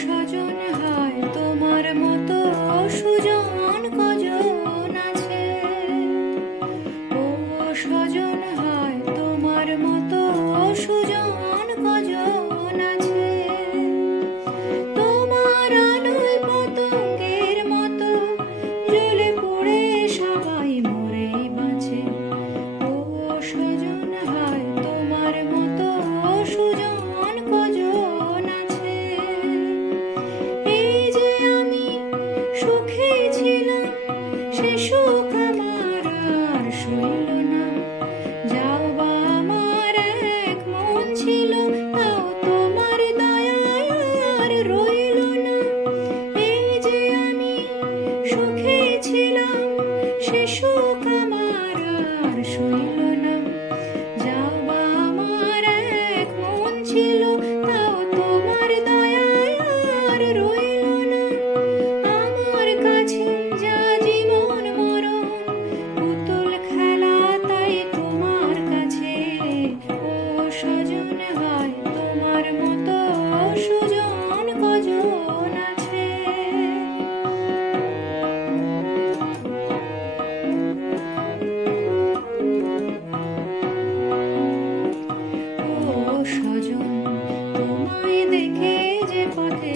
স্বজন হয় তোমার মতো সুজন কজন আছে। ও স্বজন হয় তোমার মতো সুজন কজন আছে। তোমার আলোয় পতঙ্গের মতো জ্বলে পুড়ে সবাই মরেই বাঁচে। ও স্বজন হয় তোমার মতো সুজন কজন আছে। এই যে আমি সুখে ছিলাম, সে সুখ আমার আর সইল না। যাও বা আমার এক মন ছিল, তাও তোমার দয়ায় আর রইল না। এই যে আমি সুখে ছিলাম, সে সুখ আমার আর সইল না। যাও বা আমার এক মন ছিল, তাও তোমার দয়ায় আর রইল না। আমার কাছে যা জীবন মরণ, পুতুল খেলা তাই তোমার কাছে। ও স্বজন হয় তোমার মতো সুজন কজন আছে। ও স্বজন, তোমায় দেখে যে পথে